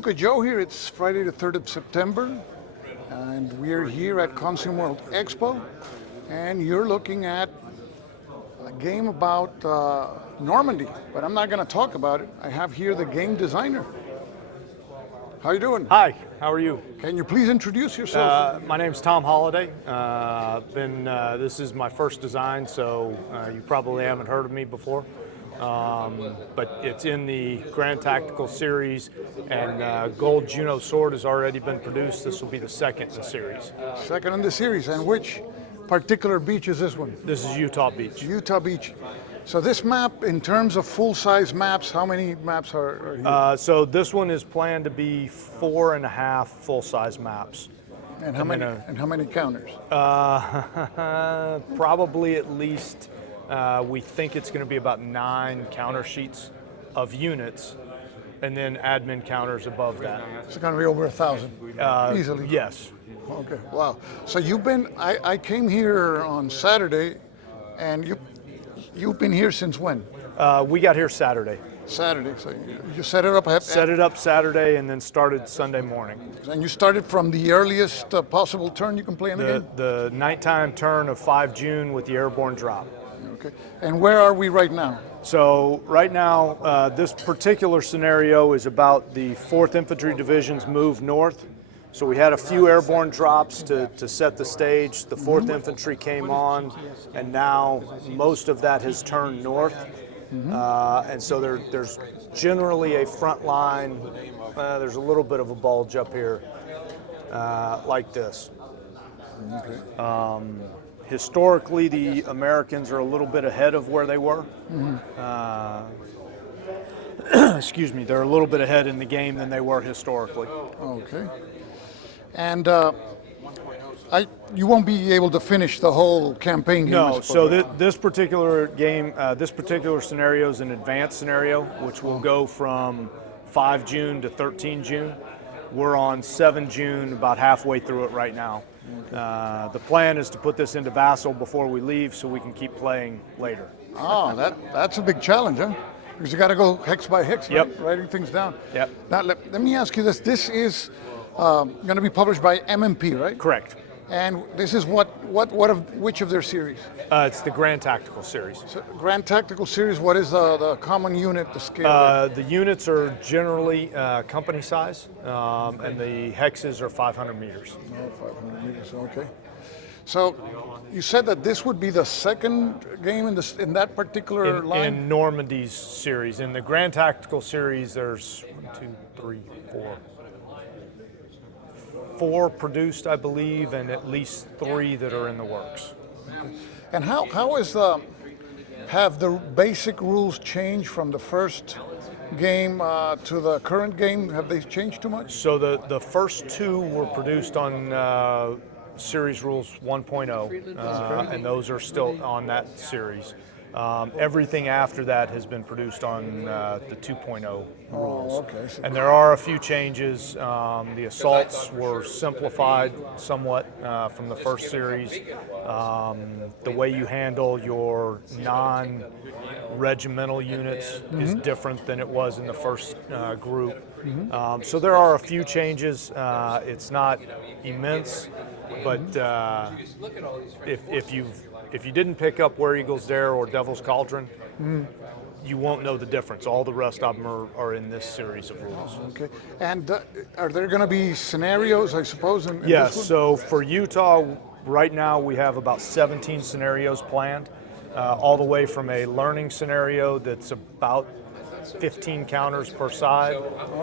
Stuka, Joe here. It's Friday the 3rd of September, and we're here at Consumer World Expo, and you're looking at a game about Normandy, but I'm not going to talk about it. I have here the game designer. How you doing? Hi, how are you? Can you please introduce yourself? My name's Tom Holliday. This is my first design, so you probably haven't heard of me before. But it's in the Grand Tactical series, and Gold Juno Sword has already been produced. This will be the second in the series. Second in the series, and which particular beach is this one? This is Utah Beach. Utah Beach. So this map, in terms of full-size maps, how many maps are here? So this one is planned to be 4.5 full-size maps. And how many counters? Probably at least, we think it's going to be about 9 counter sheets of units, and then admin counters above that. It's going to be over 1,000, easily. Yes. Okay, wow. So you've been, I came here on Saturday, and you've been here since when? We got here Saturday. Saturday, so you set it up? Set it up Saturday and then started Sunday morning. And you started from the earliest possible turn you can play in the game? The nighttime turn of 5 June with the airborne drop. Okay, and where are we right now? So right now, this particular scenario is about the 4th Infantry Division's move north. So we had a few airborne drops to set the stage. The 4th Infantry came on, and now most of that has turned north. And so there's generally a front line. There's a little bit of a bulge up here, like this. Okay. Historically, the Americans are a little bit ahead of where they were. Excuse me, they're a little bit ahead in the game than they were historically. Okay. And you won't be able to finish the whole campaign game. No, so this particular game, this particular scenario is an advanced scenario, which will go from 5 June to 13 June. We're on 7 June, about halfway through it right now. Okay. The plan is to put this into Vassal before we leave so we can keep playing later. Oh, that's a big challenge, huh? Because you got to go hex by hex, right? Yep. Writing things down. Yep. Now, let me ask you this. This is going to be published by MMP, right? Correct. And this is which of their series? It's the Grand Tactical series. So, Grand Tactical series, what is the common unit, the scale? The units are generally company size, and the hexes are 500 meters. Oh, 500 meters, okay. So you said that this would be the second game in that particular line? In Normandy's series. In the Grand Tactical series, there's 4 produced, I believe, and at least 3 that are in the works. Okay. And how is have the basic rules changed from the first game to the current game? Have they changed too much? So the first 2 were produced on Series Rules 1.0, and those are still on that series. Everything after that has been produced on the 2.0 rules. Oh, okay. And there are a few changes. The assaults were simplified somewhat from the first series. The way you handle your non-regimental units is different than it was in the first group. So there are a few changes. It's not immense, but if you didn't pick up Where Eagles Dare or Devil's Cauldron, you won't know the difference. All the rest of them are in this series of rules. Okay. And are there going to be scenarios, I suppose? Yes. So for Utah, right now we have about 17 scenarios planned, all the way from a learning scenario that's about 15 counters per side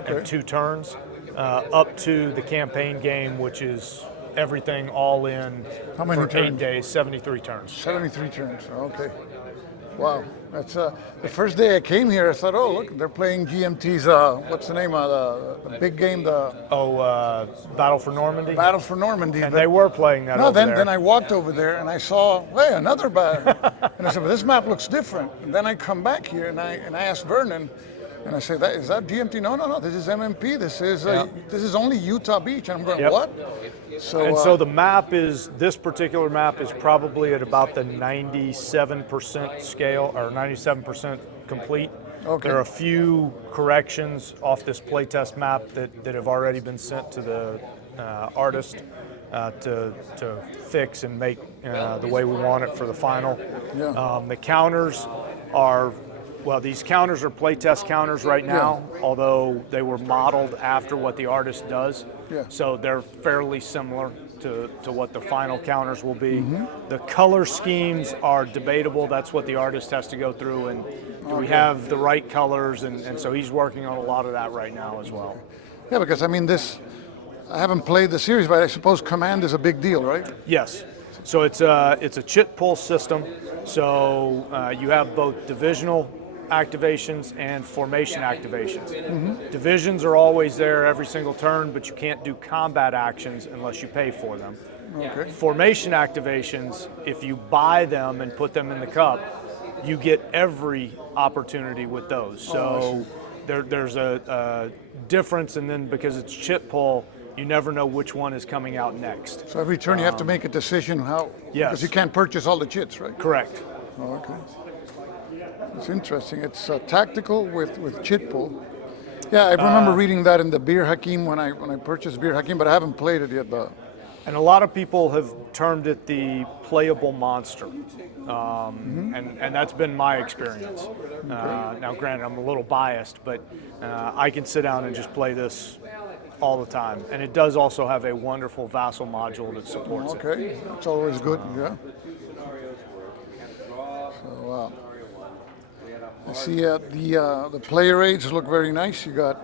and 2 turns, up to the campaign game, which is everything all in for 8 days, 73 turns. 73 turns, okay. Wow, that's the first day I came here, I thought, oh, look, they're playing GMT's, what's the name of the big game? Battle for Normandy? Battle for Normandy. And they were playing that over there. Then I walked over there and I saw, hey, another battle. And I said, well, this map looks different. And then I come back here and I asked Vernon, and I said, is that GMT? No, this is MMP. This is only Utah Beach. And I'm going, what? So the map this particular map is probably at about the 97% scale, or 97% complete. There are a few corrections off this playtest map that have already been sent to the artist to fix and make the way we want it for the final. Yeah. The counters are, well, these counters are playtest counters right now, although they were modeled after what the artist does. Yeah. So they're fairly similar to what the final counters will be. The color schemes are debatable. That's what the artist has to go through, and do we have the right colors, and so he's working on a lot of that right now as well. Yeah, because I mean I haven't played the series, but I suppose command is a big deal, right? Yes. So it's a chit pull system. So you have both divisional activations and formation activations. Divisions are always there every single turn, but you can't do combat actions unless you pay for them. Okay. Formation activations, if you buy them and put them in the cup, you get every opportunity with those. So there's a difference, and then because it's chit pull, you never know which one is coming out next. So every turn you have to make a decision how, Yes. because you can't purchase all the chits, right? Correct. Oh, okay. It's interesting. It's tactical with chit pull. Yeah, I remember reading that in the Beer Hakim when I purchased Beer Hakim, but I haven't played it yet. But And a lot of people have termed it the playable monster, and that's been my experience. Now, granted, I'm a little biased, but I can sit down and just play this all the time. And it does also have a wonderful vassal module that supports it. okay, it's always good. Yeah. So I see the player aids look very nice. You got.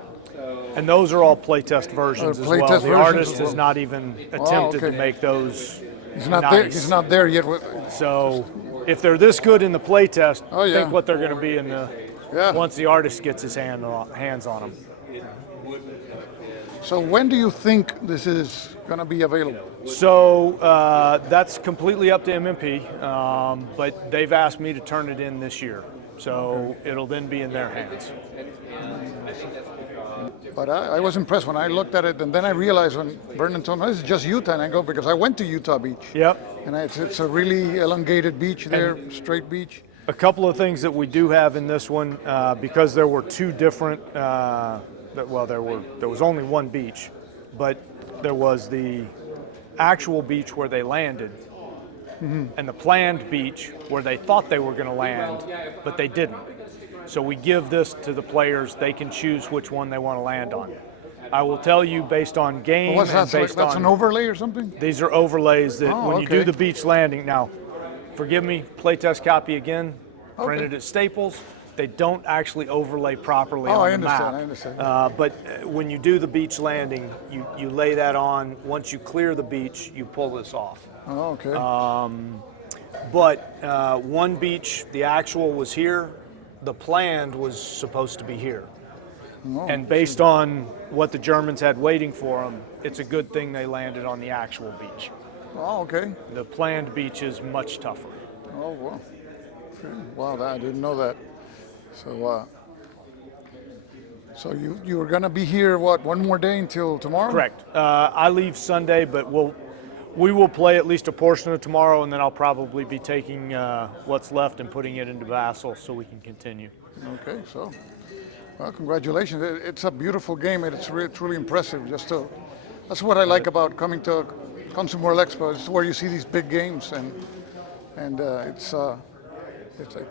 And those are all playtest versions as well. playtest The versions artist as has well. not even attempted to okay. make those He's not nice. there. He's not there yet. So if they're this good in the playtest, yeah. think what they're going to be in the once the artist gets his hands on them. So when do you think this is going to be available? So that's completely up to MMP, but they've asked me to turn it in this year. So it'll then be in their hands. But I was impressed when I looked at it, and then I realized when Vernon told me, this is just Utah, and I go, because I went to Utah Beach. Yep. And it's a really elongated beach there, straight beach. A couple of things that we do have in this one, because there were two different, there was only one beach, but there was the actual beach where they landed, and the planned beach where they thought they were going to land, but they didn't. So we give this to the players. They can choose which one they want to land on. I will tell you, based on game What's and that? based That's on an overlay or something? these are overlays that when you do okay. the beach landing. Now, forgive me, playtest copy again, printed at Staples. They don't actually overlay properly on the map. I understand. But when you do the beach landing, you lay that on. Once you clear the beach, you pull this off. Oh, okay. But one beach, the actual was here. The planned was supposed to be here. And based on what the Germans had waiting for them, it's a good thing they landed on the actual beach. Oh, okay. The planned beach is much tougher. Oh, well. Wow, I didn't know that. So you were going to be here, what, one more day until tomorrow? Correct. I leave Sunday, but we will play at least a portion of tomorrow, and then I'll probably be taking what's left and putting it into Vassal so we can continue. Okay, so, well, congratulations. It's a beautiful game, and it's truly impressive. That's what I like about coming to Consumer World Expo. It's where you see these big games, and I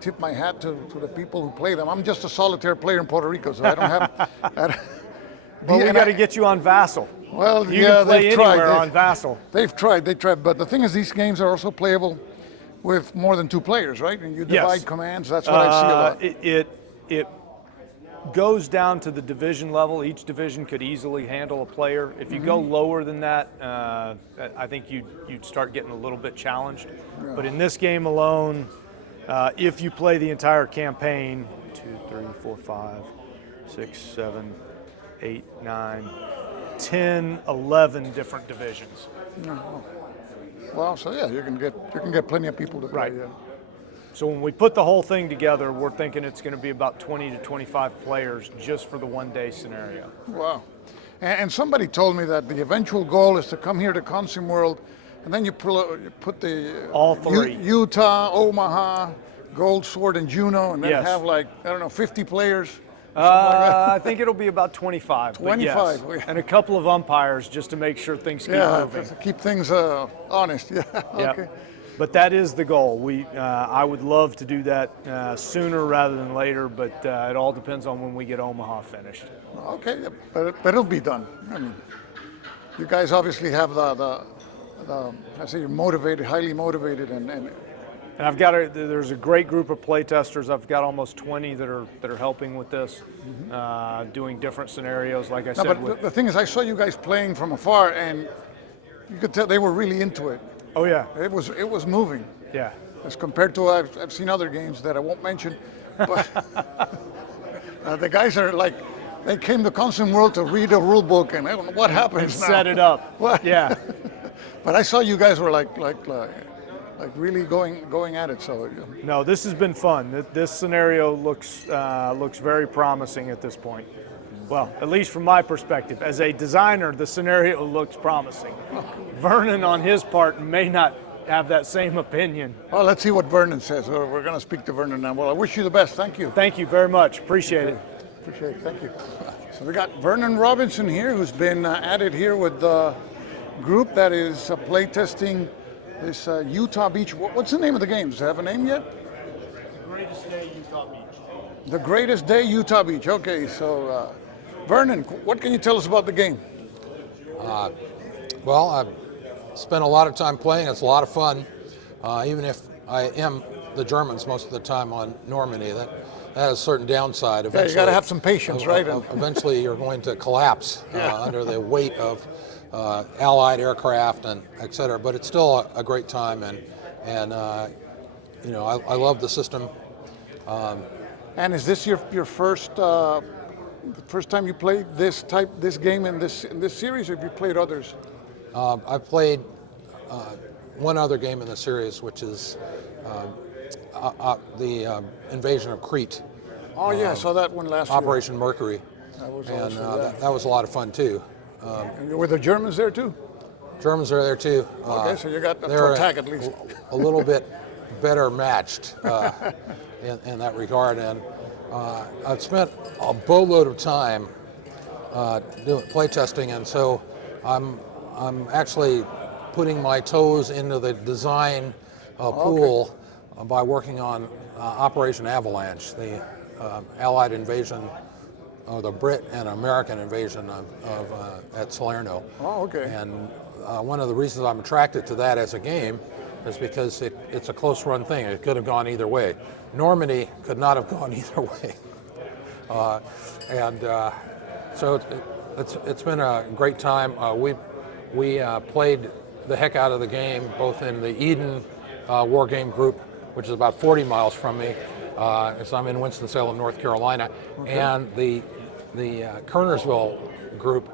tip my hat to the people who play them. I'm just a solitaire player in Puerto Rico, so I don't have. Well, we got to get you on Vassal. Well, You can play they've anywhere tried. on Vassal. They tried. But the thing is, these games are also playable with more than two players, right? And you divide commands. That's what I see a lot. It goes down to the division level. Each division could easily handle a player. If you go lower than that, I think you'd start getting a little bit challenged. Yeah. But in this game alone, if you play the entire campaign, 2, 3, 4, 5, 6, 7, 8, 9, 10, 11 different divisions. Well, so yeah, you can get plenty of people to play. Right. Yeah. So when we put the whole thing together, we're thinking it's going to be about 20 to 25 players just for the one-day scenario. Wow. And somebody told me that the eventual goal is to come here to Consim World, and then you put the all three. Utah, Omaha, Gold, Sword, and Juno, and then Yes. have like, I don't know, 50 players? Something like that? I think it'll be about 25. 25, but yes. And a couple of umpires just to make sure things keep Yeah, moving. to keep things honest. Yeah. Yep. Okay. But that is the goal. I would love to do that sooner rather than later, but it all depends on when we get Omaha finished. Okay, yeah, but it'll be done. I mean, you guys obviously have I say you're motivated, highly motivated, and And there's a great group of playtesters. I've got almost 20 that are helping with this, doing different scenarios. Like I no, said, but the thing is, I saw you guys playing from afar, and you could tell they were really into it. oh yeah, It was moving. yeah. As compared to I've seen other games that I won't mention, but the guys are like, they came to Consum World to read a rule book, and I don't know what happens now. Set it up. What? Yeah. But I saw you guys were like really going at it. So No, this has been fun. This scenario looks very promising at this point. Well, at least from my perspective. As a designer, the scenario looks promising. Vernon, on his part, may not have that same opinion. well, let's see what Vernon says. We're going to speak to Vernon now. Well, I wish you the best. Thank you. Thank you very much. Appreciate it. Appreciate it. Thank you. So we got Vernon Robinson here, who's been at it here with the group that is playtesting this Utah Beach. What's the name of the game? Does it have a name yet? Greatest day, Utah Beach. The Greatest Day, Utah Beach. Okay, so Vernon, what can you tell us about the game? Well, I've spent a lot of time playing. It's a lot of fun. Even if I am the Germans most of the time on Normandy, that has a certain downside. Yeah, you got to have some patience, right? Eventually, you're going to collapse under the weight of Allied aircraft and et cetera. But it's still a great time, and you know, I love the system. And is this your first time you played this game in this series, or have you played others? I've played one other game in the series, which is the invasion of Crete. Oh yeah, I saw that one last Operation Mercury. year. That was And also, that was a lot of fun too. And were the Germans there too? Germans are there too. Okay, so you got the they're attack at least. a little bit better matched in that regard. And I've spent a boatload of time doing playtesting, and so I'm actually putting my toes into the design pool by working on Operation Avalanche, the Allied invasion, or the Brit and American invasion at Salerno. Oh, okay. And one of the reasons I'm attracted to that as a game is because it's a close run thing. It could have gone either way. Normandy could not have gone either way. So it's been a great time. We played the heck out of the game, both in the Eden war game group, which is about 40 miles from me, as I'm in Winston-Salem, North Carolina, and the Kernersville group,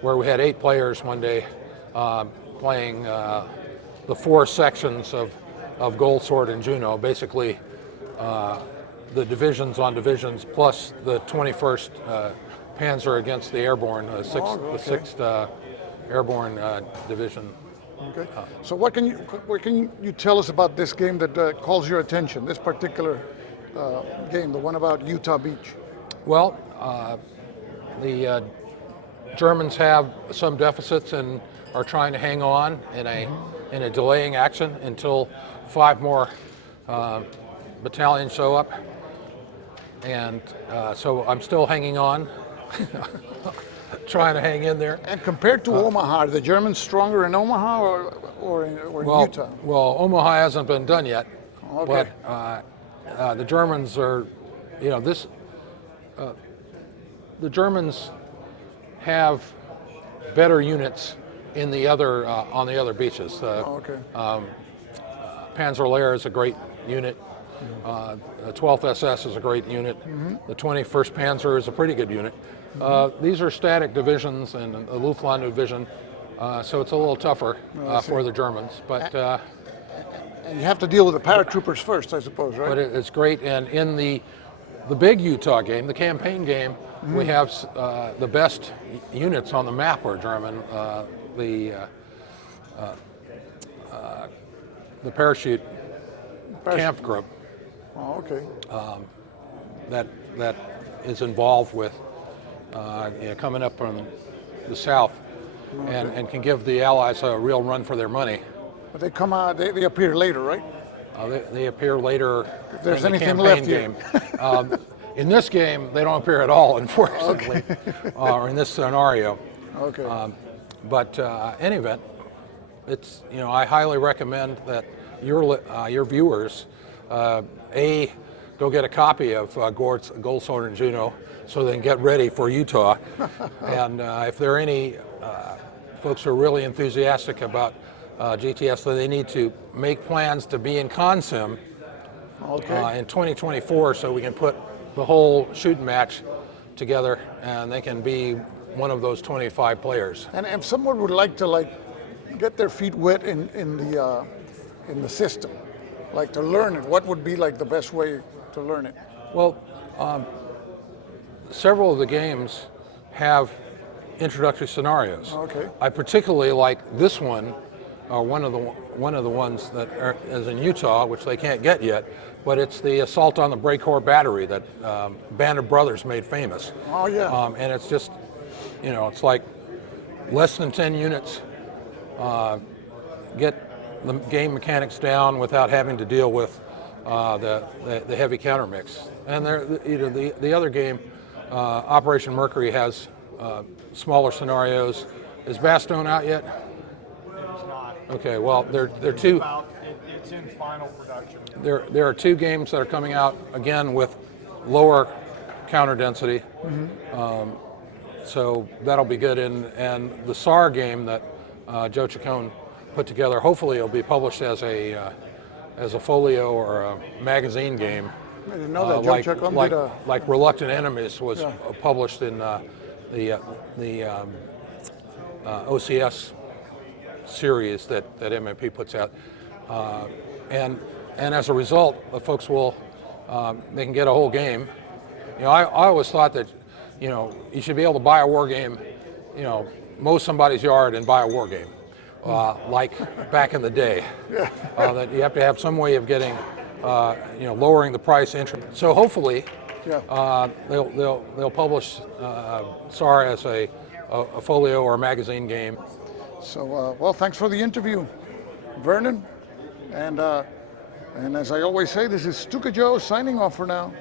where we had 8 players one day playing the 4 sections of Gold, Sword, and Juno, basically the divisions on divisions, plus the 21st Panzer against the airborne, the 6th Airborne Division. Okay. So what can you tell us about this game that calls your attention? This particular game, the one about Utah Beach. Well, the Germans have some deficits and are trying to hang on in a delaying action until 5 more battalions show up, and so I'm still hanging on. Trying to hang in there. And compared to Omaha, are the Germans stronger in Omaha or in Utah? Well, Omaha hasn't been done yet, Okay. but the Germans are, you know, the Germans have better units in the other on the other beaches. Okay. Panzer Lehr is a great unit. The 12th SS is a great unit. The 21st Panzer is a pretty good unit. These are static divisions and a Luftwaffe division, so it's a little tougher for the Germans. But and you have to deal with the paratroopers first, I suppose, right? but it's great. And in the big Utah game, the campaign game, we have the best units on the map are German. The parachute camp group Oh, okay. that is involved with coming up from the south, and can give the Allies a real run for their money. But they come out, they appear later, right? They appear later If there's in the anything campaign left here. game. In this game, they don't appear at all, unfortunately, or in this scenario. Okay. But any event, it's I highly recommend that your viewers go get a copy of Gold, Sword, and Juno so they can get ready for Utah. And if there are any folks who are really enthusiastic about GTS, then they need to make plans to be in Consim in 2024 so we can put the whole shooting match together and they can be one of those 25 players. And if someone would like to get their feet wet in the system, like to learn it, what would be like the best way to learn it? Well, several of the games have introductory scenarios. Okay. I particularly like this one, one of the ones that is in Utah, which they can't get yet, but it's the assault on the Breakcore Battery that Band of Brothers made famous. Oh yeah. And it's just, it's like less than 10 units. Get the game mechanics down without having to deal with the heavy counter mix. And the other game, Operation Mercury, has smaller scenarios. Is Bastogne out yet? It's not. Okay, well, there are two. It's in final production. There are two games that are coming out again with lower counter density. So that'll be good. And the SAR game that Joe Chacon put together, hopefully it'll be published as a folio or a magazine game. I didn't know that. Joe Chacon did a... like Reluctant Enemies was published in the OCS series that MMP puts out, and as a result, the folks will they can get a whole game. I always thought that you should be able to buy a war game, mow somebody's yard and buy a war game, like back in the day. That you have to have some way of getting, lowering the price entry. So hopefully, they'll publish SAR as a folio or a magazine game. So, well, thanks for the interview, Vernon. And as I always say, this is Stuka Joe signing off for now.